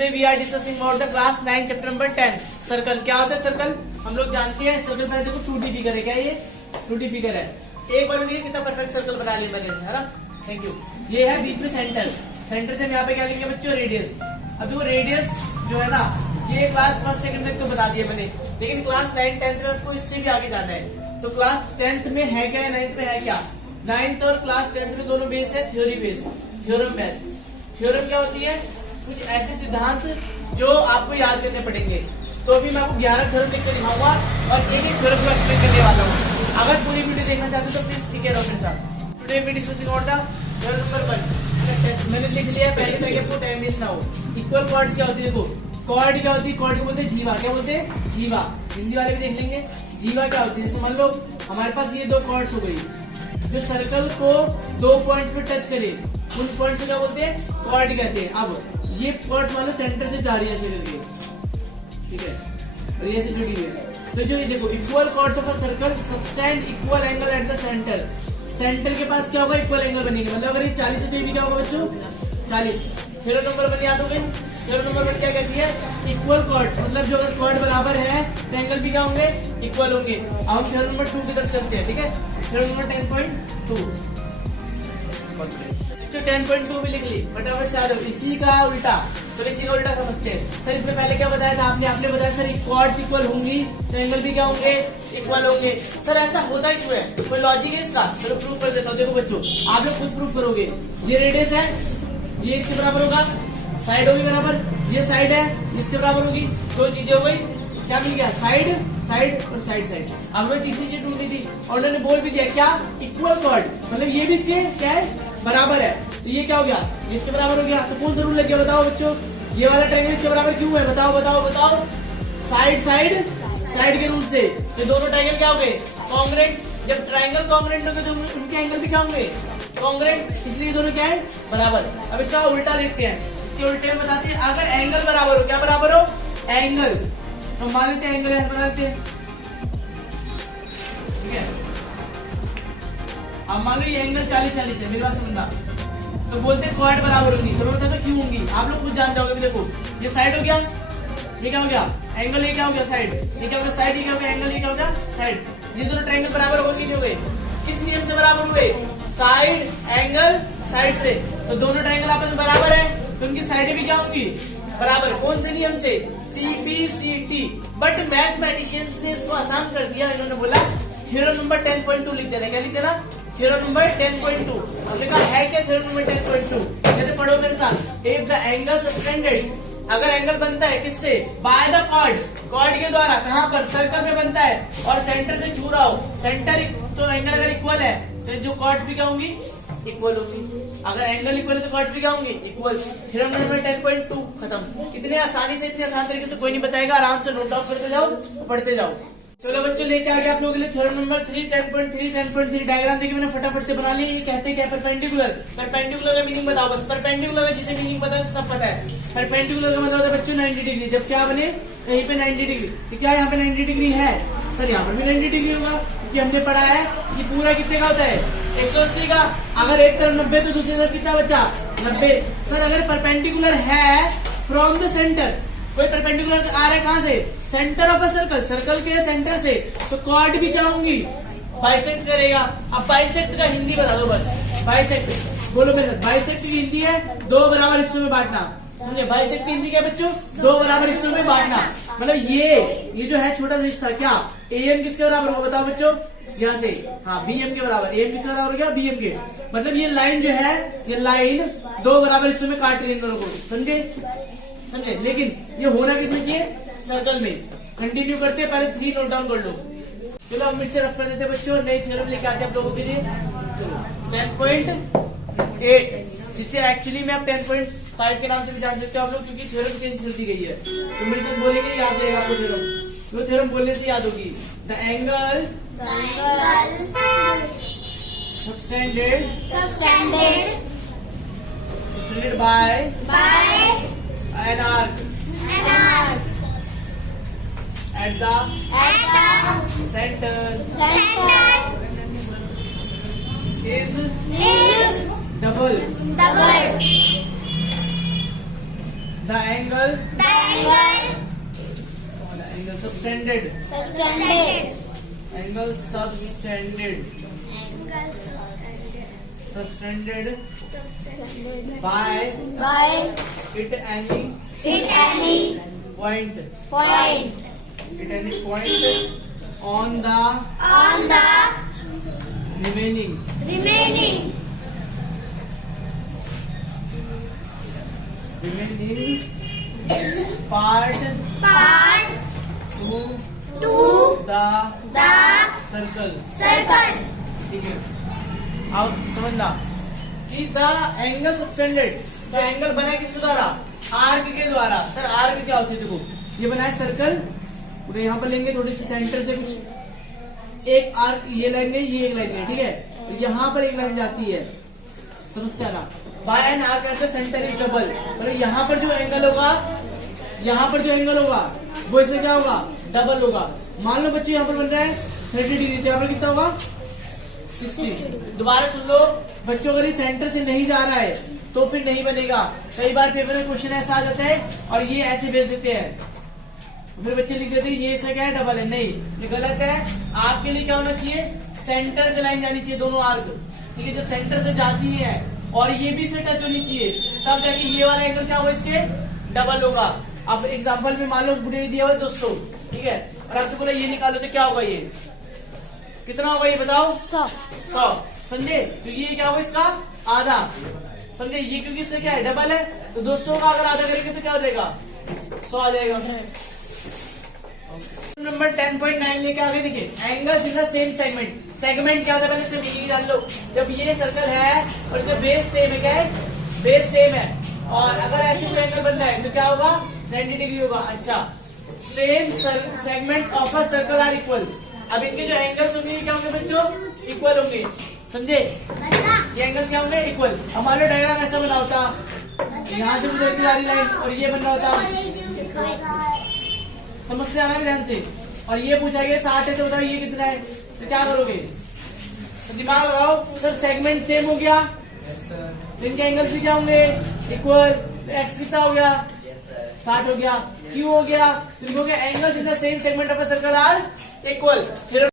today we are discussing about the class 9 chapter number 10 circle. क्या होता है circle? हम लोग जानते हैं सर्कल में देखो 2D फिगर है। क्या ये 2D फिगर है? एक बार देखिए कितना परफेक्ट सर्कल बना लिया मैंने, है ना? Thank you. ये है बीच में सेंटर, सेंटर से हम यहाँ पे क्या लिखेंगे बच्चों? रेडियस। अब वो रेडियस जो है ना, ये क्लास 1 सेकंड तक तो बता दिया मैंने, लेकिन क्लास 9 10th में आपको इससे भी आगे जाना है। तो क्लास 10th में है क्या, 9th में है क्या? 9th और क्लास 10th में दोनों बेस है theory base, theorem base. Theorem क्या होती है? कुछ ऐसे सिद्धांत जो आपको याद करने पड़ेंगे। तो अभी मैं आपको 11 थ्योरम लिख कर दिखाऊंगा और एक एक थ्योरम को एक्सप्लेन करने वाला हूँ। अगर पूरी वीडियो देखना चाहते हो तो प्लीज टिके रहो मेरे साथ। Today we discussing about the theorem number 1। मैंने लिख लिया है पहले ताकि आपको टाइम वेस्ट ना हो। इक्वल कॉर्ड्स क्या होती है? देखो कॉर्ड क्या होती है? कॉर्ड को बोलते हैं जीवा। क्या बोलते हैं? जीवा। हिंदी वाले भी देख लेंगे जीवा क्या होती है। जैसे मान लो हमारे पास ये दो कॉर्ड्स हो गई, जो सर्कल को 2 पॉइंट्स पे टच करे, उन पॉइंट्स को क्या बोलते हैं? कॉर्ड कहते हैं। अब ये कॉर्ड्स मान लो सेंटर से जा रही है ऐसे करके, ठीक है, और ये से जुड़ी हुई है। तो जो ये देखो equal chords of a circle subtend equal angle at the centre. Centre के पास क्या होगा? इक्वल एंगल बनेंगे। मतलब अगर ये 40 है तो ये भी क्या होगा बच्चों? 40। थ्योरम नंबर 1 याद हो गए? थ्योरम नंबर 1 क्या कहती है? इक्वल कॉर्ड्स, मतलब जो अगर कॉर्ड बराबर है तो एंगल भी क्या होंगे? इक्वल होंगे। अब हम थ्योरम नंबर 2 की तरफ चलते हैं, ठीक है? थ्योरम नंबर 10.2 जो 10.2 भी लिख ली, फटाफट से आ जाओ। इसी का उल्टा, तो इसी का उल्टा समझते हैं। सर इसमें पहले क्या बताया था आपने बताया सर कॉर्ड्स इक्वल होंगी तो एंगल भी क्या होंगे? इक्वल होंगे। सर ऐसा होता ही क्यों है? कोई लॉजिक है इसका? चलो प्रूव कर देता हूँ। देखो बच्चों आप लोग खुद प्रूव करोगे। ये रेडियस है, ये इसके बराबर होगा, साइड होगी बराबर, ये साइड है इसके बराबर होगी। दो चीजें हो गई, क्या मिल गया? साइड साइड और साइड साइड। अब हमें तीसरी चीज ढूंढनी थी और उन्होंने बोल भी दिया क्या? इक्वल कॉर्ड, मतलब ये भी इसके क्या है? बराबर है। तो ये क्या हो गया? ये इसके बराबर हो गया। तो कौन सा रूल लग गया बताओ बच्चों? ये वाला ट्रायंगल इसके बराबर क्यों है? बताओ बताओ बताओ। साइड साइड साइड के रूल से ये दोनों ट्रायंगल क्या हो गए? कॉन्ग्रुएंट। जब ट्रायंगल कॉन्ग्रुएंट होंगे तो उनके एंगल भी क्या होंगे? कॉन्ग्रुएंट। इसलिए दोनों क्या है? बराबर। अब इसका उल्टा देखते हैं। इसके उल्टे में बताते हैं अगर एंगल बराबर हो, क्या बराबर हो? एंगल। तो मान लेते हैं एंगल ऐसे बना लेते हैं, ठीक है? अब मान लो ये एंगल 40-40 है, मेरी बात समझना। तो बोलते हैं कॉर्ड बराबर होगी। तो मैं बताता हूं क्यों होंगी, आप लोग खुद जान जाओगे। देखो ये साइड हो गया, ये क्या हो गया? एंगल। ये क्या हो गया? साइड। ये क्या हो गया? साइड। ये क्या हो गया? एंगल। ये क्या हो गया? साइड। ये दोनों ट्रायंगल बराबर हो गए, नहीं हो गए? किस नियम से बराबर हुए? साइड एंगल साइड से। तो दोनों ट्रायंगल आपस में बराबर है तो उनकी साइडें भी क्या होंगी? बराबर। कौन से नियम से? CPCT। बट मैथमेटिशियंस ने इसको आसान कर दिया। इन्होंने बोला थ्योरम नंबर 10.2 लिख देना। क्या लिख देना? Theorem number 10.2। हमने कहा है क्या थ्योरम नंबर 10.2? कहते पढ़ो मेरे साथ। इफ द एंगल सबटेंडेड, अगर एंगल बनता है किससे? बाय द कॉर्ड, कॉर्ड के द्वारा। कहां पर? सर्कल में बनता है और सेंटर से छू रहा हो, सेंटर तो एंगल अगर इक्वल है तो जो कॉर्ड्स भी क्या होंगी? इक्वल होंगी। अगर एंगल इक्वल है तो कॉर्ड्स भी क्या होंगे? इक्वल। थ्योरम नंबर 10.2 खत्म। इतने आसानी से, इतने आसान तरीके से कोई नहीं बताएगा। आराम से नोट डाउन करते जाओ, पढ़ते जाओ। चलो बच्चों लेके आ गया आप लोगों के लिए थ्योरम नंबर 3 10.3 डायग्राम देखिए मैंने फटाफट से बना लिया। ये कहते हैं क्या? परपेंडिकुलर। परपेंडिकुलर का मीनिंग बताओ बस। परपेंडिकुलर का जिसे मीनिंग पता है सब पता है। परपेंडिकुलर का मतलब होता है बच्चों 90 डिग्री। जब क्या बने? कहीं पे 90 डिग्री। तो क्या यहाँ पे 90 डिग्री है? सर यहाँ पर भी 90 डिग्री होगा क्योंकि हमने पढ़ा है कि पूरा कितने का होता है? 180 का। अगर एक तरफ 90 तो दूसरी तरफ कितना बचा? 90। सर अगर परपेंडिकुलर है फ्रॉम द सेंटर, कोई परपेंडिकुलर आ रहा है कहां से? Centre of a circle, circle के सेंटर से, तो कॉर्ड भी क्या होंगी? बाइसेक्ट करेगा। अब बाइसेक्ट का हिंदी बता दो बस। बाइसेक्ट बोलो मेरे साथ। बाइसेक्ट की हिंदी है 2 बराबर हिस्सों में बांटना। समझे? बाइसेक्ट की हिंदी क्या बच्चों? 2 बराबर हिस्सों में बांटना। मतलब ये जो है छोटा सा हिस्सा क्या AM किसके बराबर होगा बताओ बच्चों? यहाँ से हाँ BM के बराबर। AM किसके बराबर हो गया? BM के। मतलब ये लाइन जो है, ये लाइन 2 बराबर हिस्सों में काट रही है इन दोनों को। समझे? समझे? लेकिन ये होना किसमें चाहिए? सर्कल में। कंटिन्यू करते हैं, पहले 3 नोट डाउन कर लो। चलो अब मेरे से रफ कर देते हैं बच्चों। नई थ्योरम लेके आते हैं आप लोगों के लिए 10.8, जिससे एक्चुअली में आप 10.5 के नाम से भी जान सकते हो आप लोग, क्योंकि थ्योरम चेंज कर दी गई है। तो मेरे साथ बोलेंगे, याद रहेगा आपको थ्योरम। तो थ्योरम बोलने से याद होगी। The angle subtended bye an arc at the center is double the angle subtended angle subtended bye it any point on the remaining part to the circle. ठीक है, अब समझना कि द एंगल सबटेंडेड, जो एंगल बना है किसके द्वारा? आर्क के द्वारा। सर आर्क क्या होती है? देखो ये बना है सर्कल, तो यहाँ पर लेंगे थोड़ी सी सेंटर से कुछ एक आर्क, ये लाइन है, ये एक लाइन है, ठीक है। तो यहाँ पर एक लाइन जाती है, समझते हैं ना? By an arc at the centre is double. मतलब यहाँ पर जो एंगल होगा, वो इससे क्या होगा? डबल होगा। मान लो बच्चों यहाँ पर बन रहा है 30 डिग्री, तो यहाँ पर कितना होगा? 60। दोबारा सुन लो बच्चों, अगर ये सेंटर से नहीं जा रहा है तो फिर नहीं बनेगा। कई बार पेपर में क्वेश्चन ऐसा आ जाता है और ये ऐसे भेज देते हैं, फिर बच्चे लिख देते हैं ये इसका क्या है? डबल है। नहीं, ये गलत है। आपके लिए क्या होना चाहिए? सेंटर से लाइन जानी चाहिए, दोनों आर्क, ठीक है। जब सेंटर से जाती है और ये भी से टच होनी चाहिए, तब जाके ये वाला एंगल क्या होगा? इसके डबल होगा। अब एग्जांपल में मान लो मुझे दिया हुआ 200, ठीक है, और आपसे बोला ये निकालो, तो क्या होगा? ये कितना होगा? ये बताओ। 100। समझे? तो ये क्या होगा? इसका आधा। समझे? ये क्योंकि इससे क्या है? डबल है, तो 200 का अगर आधा करेंगे तो क्या हो जाएगा? 100 आ जाएगा। नंबर 10.9 लेके आगे देखिए, angles in the same segment. Segment क्या होता है? पहले से मीनिंग जान लो। जब ये सर्कल है और इसका बेस सेम है, क्या है? बेस सेम है, और अगर ऐसे कोई एंगल बन रहा है तो क्या होगा? 90 डिग्री होगा। अच्छा, same segment of a circle are equal. अब इनके जो एंगल्स होंगे क्या होंगे बच्चों? इक्वल होंगे। समझे? ये एंगल्स क्या होंगे? इक्वल। हमारा डायग्राम ऐसा बना होता, यहाँ से गुजर की सारी लाइन और ये बन रहा होता, समझते आना भी ध्यान से। और ये पूछा गया 60 है, तो बताओ ये कितना है? तो क्या करोगे? तो दिमाग लगाओ। सर सेगमेंट सेम हो गया, इनके एंगल्स भी क्या होंगे? इक्वल। तो एक्स कितना हो गया? 60 हो गया। क्यू हो गया? तो लिखोगे angles in the same segment of a circle are equal. फिर